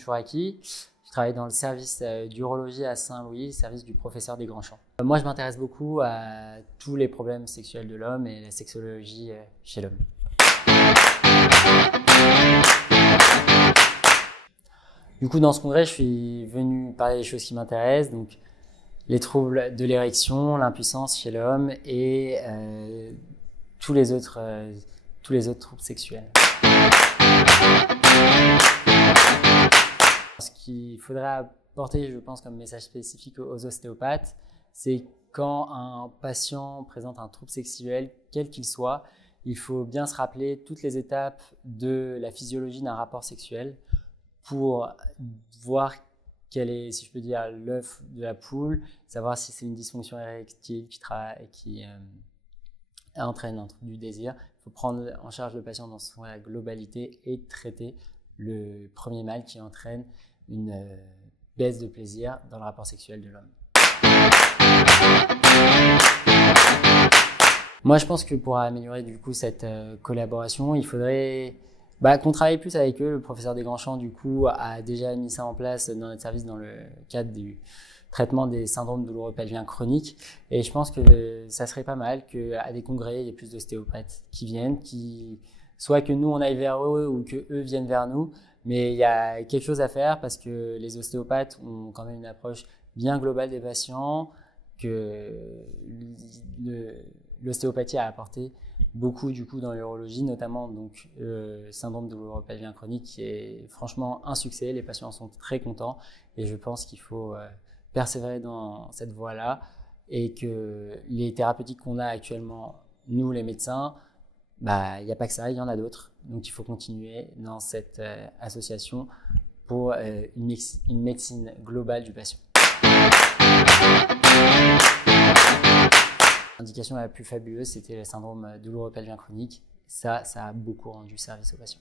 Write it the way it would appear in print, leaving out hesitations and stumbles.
Chouraki. Je travaille dans le service d'urologie à Saint-Louis, service du professeur des Grands Champs. Moi, je m'intéresse beaucoup à tous les problèmes sexuels de l'homme et la sexologie chez l'homme. Du coup, dans ce congrès, je suis venu parler des choses qui m'intéressent, donc les troubles de l'érection, l'impuissance chez l'homme et tous les autres troubles sexuels. Ce qu'il faudrait apporter, je pense, comme message spécifique aux ostéopathes, c'est quand un patient présente un trouble sexuel, quel qu'il soit, il faut bien se rappeler toutes les étapes de la physiologie d'un rapport sexuel pour voir quel est, si je peux dire, l'œuf de la poule, savoir si c'est une dysfonction érectile qui entraîne un trouble du désir. Il faut prendre en charge le patient dans son globalité et traiter le premier mal qui entraîne une baisse de plaisir dans le rapport sexuel de l'homme. Moi, je pense que pour améliorer du coup cette collaboration, il faudrait qu'on travaille plus avec eux. Le professeur des Grands Champs, du coup, a déjà mis ça en place dans notre service dans le cadre du traitement des syndromes douloureux pelviens chroniques. Et je pense que ça serait pas mal qu'à des congrès, il y ait plus d'ostéopathes qui viennent, soit que nous, on aille vers eux ou que eux viennent vers nous. Mais il y a quelque chose à faire parce que les ostéopathes ont quand même une approche bien globale des patients, que l'ostéopathie a apporté beaucoup du coup dans l'urologie, notamment donc syndrome douloureux pelvien chronique qui est franchement un succès. Les patients en sont très contents et je pense qu'il faut persévérer dans cette voie-là et que les thérapeutiques qu'on a actuellement, nous les médecins, il n'y a pas que ça, il y en a d'autres. Donc il faut continuer dans cette association pour une médecine globale du patient. L'indication la plus fabuleuse, c'était le syndrome douloureux pelvien chronique. Ça a beaucoup rendu service aux patients.